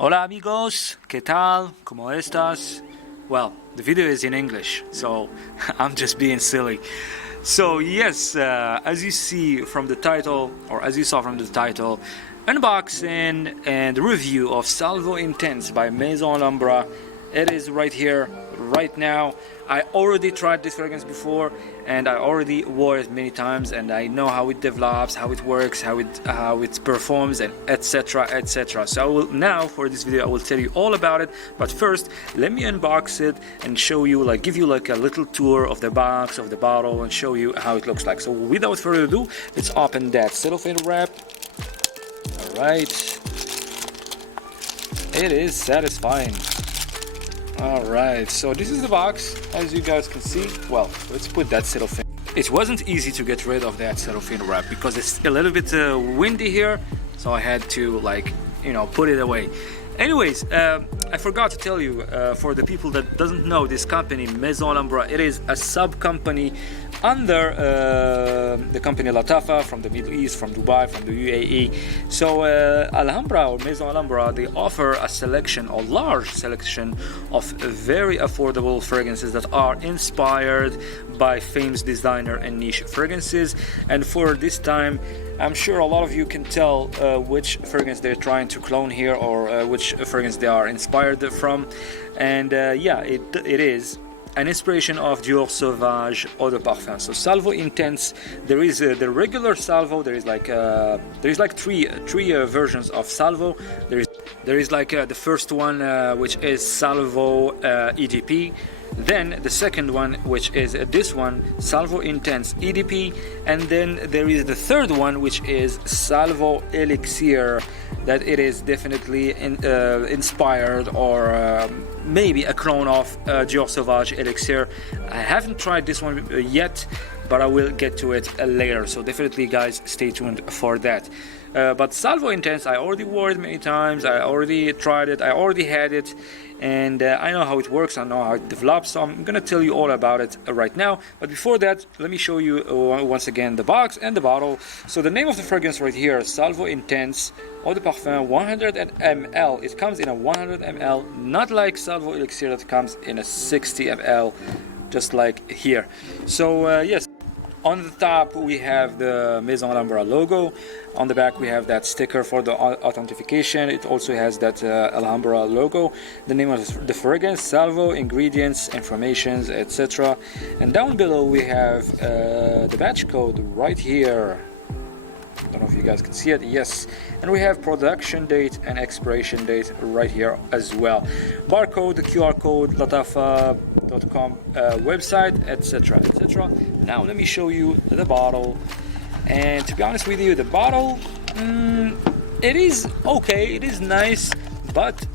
Hola amigos, ¿qué tal? ¿Cómo estás? Well, the video is in English, so I'm just being silly. So yes, as you see from the title, or as you saw from the title, unboxing and review of Salvo Intense by Maison Alhambra. It is right here, right now. I already tried this fragrance before and I already wore it many times, and I know how it develops, how it works, how it performs, and etc, etc. So I will now, for this video, I will tell you all about it. But first, let me unbox it and show you, give you a little tour of the box, of the bottle, and show you how it looks like. So without further ado, let's open that cellophane wrap. All right, it is satisfying. Alright, so this is the box, as you guys can see. Well, let's put that cellophane. It wasn't easy to get rid of that cellophane wrap because it's a little bit windy here, so I had to put it away. Anyways, I forgot to tell you, for the people that doesn't know this company, Maison Alhambra, it is a sub-company under the company Latafa from the Middle East, from Dubai, from the UAE. So Alhambra, or Maison Alhambra, they offer a large selection of very affordable fragrances that are inspired by famous designer and niche fragrances. And for this time, I'm sure a lot of you can tell which fragrance they're trying to clone here, or which fragrance they are inspired from. And yeah, it is an inspiration of Dior Sauvage Eau de Parfum. So Salvo Intense, there is the regular Salvo. There is three versions of Salvo. There is the first one, which is Salvo EDP. Then the second one, which is this one, Salvo Intense EDP, and then there is the third one, which is Salvo Elixir, that it is definitely inspired, or maybe a clone of Dior Sauvage Elixir. I haven't tried this one yet, but I will get to it later, so definitely guys, stay tuned for that. But Salvo Intense, I already wore it many times, I already tried it, I already had it, and I know how it works, I know how it develops, so I'm gonna tell you all about it right now. But before that, let me show you once again the box and the bottle. So the name of the fragrance right here, Salvo Intense Eau de Parfum 100 ml. It comes in a 100 ml, not like Salvo Elixir that comes in a 60 ml, just like here. So yes, on the top we have the Maison Alhambra logo. On the back we have that sticker for the authentication. It also has that Alhambra logo, the name of the fragrance, Salvo, ingredients, informations, etc. And down below we have the batch code right here. I don't know if you guys can see it. Yes, and we have production date and expiration date right here as well. Barcode, QR code, latafa.com website, etc, etc. Now let me show you the bottle. And to be honest with you, the bottle, it is okay, it is nice, but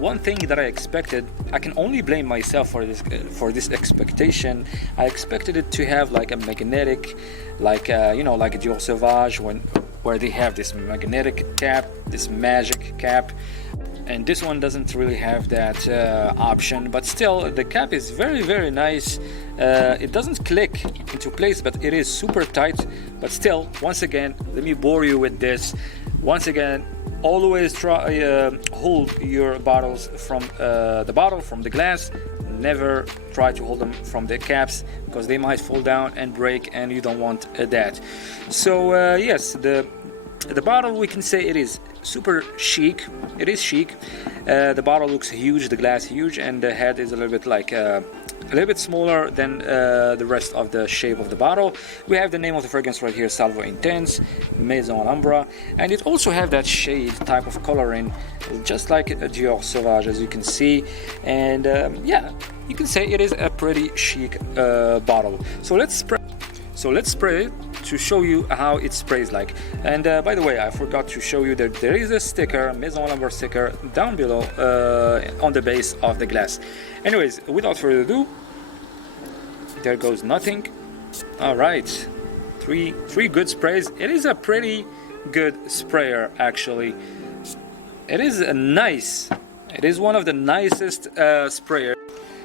one thing that I expected, I can only blame myself for this expectation. I expected it to have like a magnetic, like a Dior Sauvage, where they have this magnetic cap, this magic cap, and this one doesn't really have that option. But still, the cap is very, very nice. It doesn't click into place, but it is super tight. But still, once again, let me bore you with this. Once again, always try hold your bottles from the glass. Never try to hold them from the caps, because they might fall down and break, and you don't want that. So yes, the bottle, we can say it is super chic. It is chic. The bottle looks huge, the glass huge, and the head is a little bit smaller than the rest of the shape of the bottle. We have the name of the fragrance right here, Salvo Intense, Maison Alhambra, and it also have that shade type of coloring, just like Dior Sauvage, as you can see. And yeah, you can say it is a pretty chic bottle. So let's spray it to show you how it sprays like. And by the way, I forgot to show you that there is a sticker, Maison Alhambra sticker, down below on the base of the glass. Anyways, without further ado, there goes nothing. All right, three good sprays. It is a pretty good sprayer, actually. It is one of the nicest sprayers.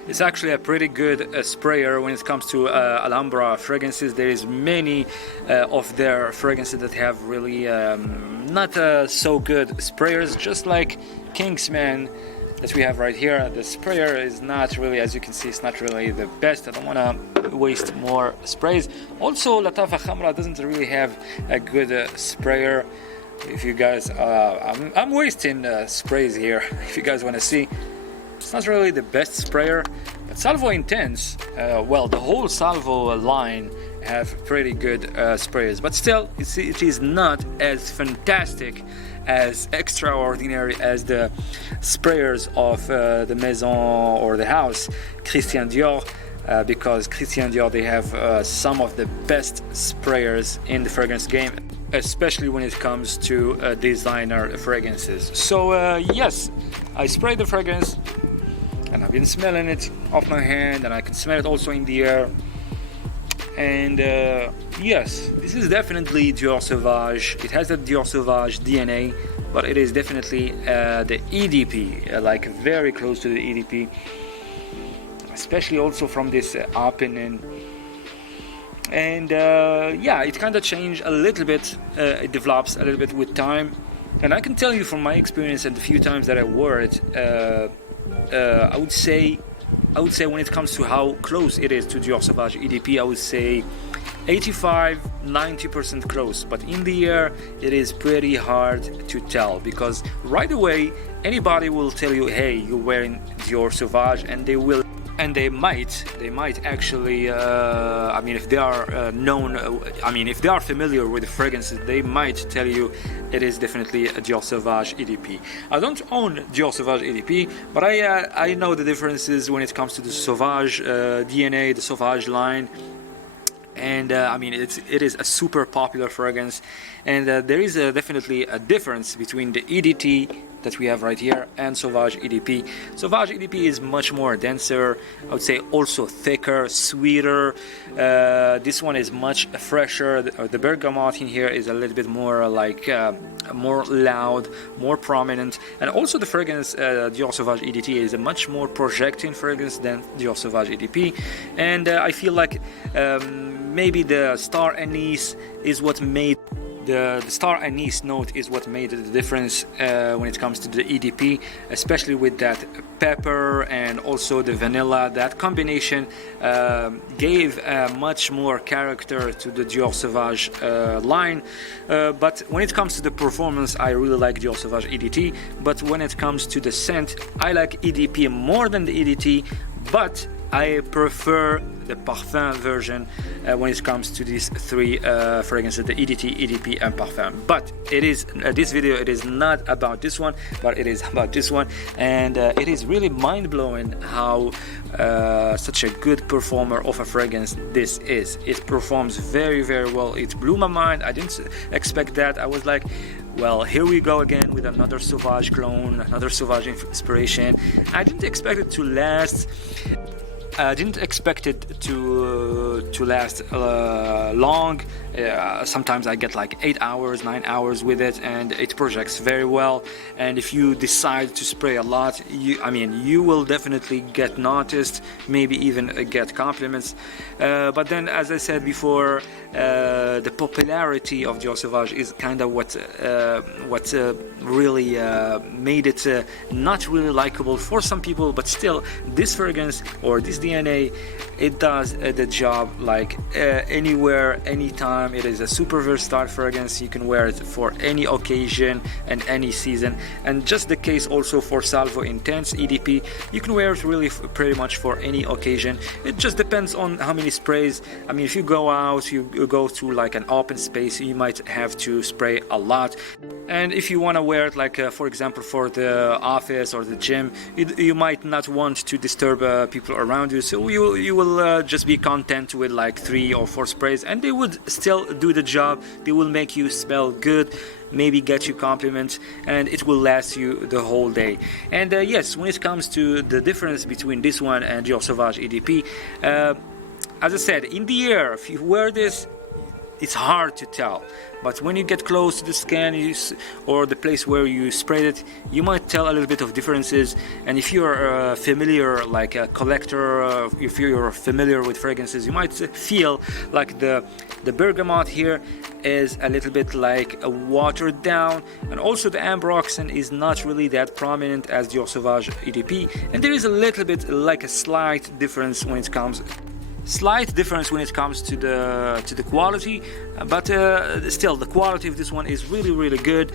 It's actually a pretty good sprayer when it comes to Alhambra fragrances. There is many of their fragrances that have really not so good sprayers, just like Kingsman that we have right here. The sprayer is not really, as you can see, it's not really the best. I don't want to waste more sprays. Also, Latava Khamra doesn't really have a good sprayer. If you guys, I'm wasting sprays here. If you guys want to see, it's not really the best sprayer. But Salvo Intense, well, the whole Salvo line have pretty good sprayers, but still, it is not as fantastic, as extraordinary as the sprayers of the Maison or the house Christian Dior, because Christian Dior, they have some of the best sprayers in the fragrance game, especially when it comes to designer fragrances. So yes, I sprayed the fragrance and I've been smelling it off my hand, and I can smell it also in the air. And yes, this is definitely Dior Sauvage. It has the Dior Sauvage DNA, but it is definitely the EDP, like very close to the EDP, especially also from this opening. And yeah, it kind of changed a little bit. It develops a little bit with time, and I can tell you from my experience and the few times that I wore it, I would say when it comes to how close it is to Dior Sauvage EDP, I would say 85-90% close. But in the air, it is pretty hard to tell, because right away anybody will tell you, hey, you're wearing Dior Sauvage, and they might actually, I mean, if they are known, if they are familiar with the fragrances, they might tell you it is definitely a Dior Sauvage EDP. I don't own Dior Sauvage EDP, but I know the differences when it comes to the Sauvage DNA, the Sauvage line. And I mean, it is a super popular fragrance, and there is definitely a difference between the EDT that we have right here and Sauvage EDP. Sauvage EDP is much more denser, I would say also thicker, sweeter. This one is much fresher. The bergamot in here is a little bit more like more loud, more prominent, and also the fragrance Dior Sauvage EDT is a much more projecting fragrance than Dior Sauvage EDP. And I feel like maybe the star anise is what made the star anise note is what made the difference when it comes to the EDP, especially with that pepper and also the vanilla. That combination gave much more character to the Dior Sauvage line. But when it comes to the performance, I really like Dior Sauvage EDT. But when it comes to the scent, I like EDP more than the EDT, but I prefer the Parfum version when it comes to these three fragrances, the EDT, EDP and Parfum. But it is this video, it is not about this one, but it is about this one. And it is really mind-blowing how such a good performer of a fragrance this is. It performs very, very well. It blew my mind. I didn't expect that. I was like, well, here we go again with another Sauvage clone, another Sauvage inspiration. I didn't expect it to last. I didn't expect it to last long. Sometimes I get like 8 hours, 9 hours with it, and it projects very well. And if you decide to spray a lot, you will definitely get noticed, maybe even get compliments. But then, as I said before, the popularity of Dior Sauvage is kind of what really made it not really likable for some people. But still, this fragrance or this DNA, it does the job like anywhere, anytime. It is a super versatile fragrance. You can wear it for any occasion and any season. And just the case also for Salvo Intense EDP, you can wear it really pretty much for any occasion. It just depends on how many sprays. I mean, if you go out, you go to like an open space, you might have to spray a lot. And if you want to wear it like for example for the office or the gym, you might not want to disturb people around you, so you will just be content with like 3 or 4 sprays, and they would still do the job. They will make you smell good, maybe get you compliments, and it will last you the whole day. And yes, when it comes to the difference between this one and Dior Sauvage EDP, as I said, in the air, if you wear this, it's hard to tell. But when you get close to the skin or the place where you sprayed it, you might tell a little bit of differences. And if you're familiar, like a collector, if you're familiar with fragrances, you might feel like the bergamot here is a little bit like a watered down, and also the amber oxide is not really that prominent as the Sauvage EDP, and there is a little bit like a slight difference when it comes to the quality, but still the quality of this one is really good.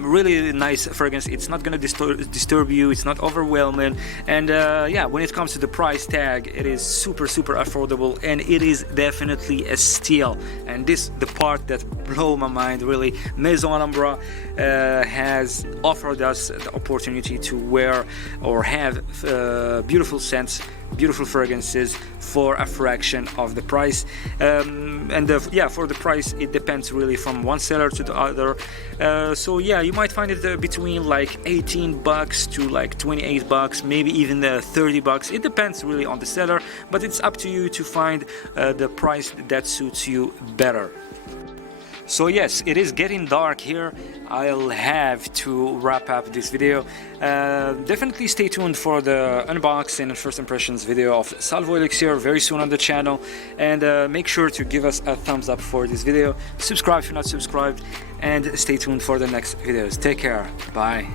Really nice fragrance. It's not gonna disturb you, it's not overwhelming, and yeah, when it comes to the price tag, it is super affordable, and it is definitely a steal. And this the part that blew my mind really. Maison Alhambra has offered us the opportunity to wear or have beautiful scents, beautiful fragrances for a fraction of the price. Yeah, for the price it depends really from one seller to the other. So yeah, you might find it between like $18 to like $28, maybe even $30. It depends really on the seller, but it's up to you to find the price that suits you better. So yes, it is getting dark here. I'll have to wrap up this video. Definitely stay tuned for the unboxing and first impressions video of Salvo Elixir very soon on the channel, and make sure to give us a thumbs up for this video. Subscribe if you're not subscribed, and stay tuned for the next videos. Take care. Bye.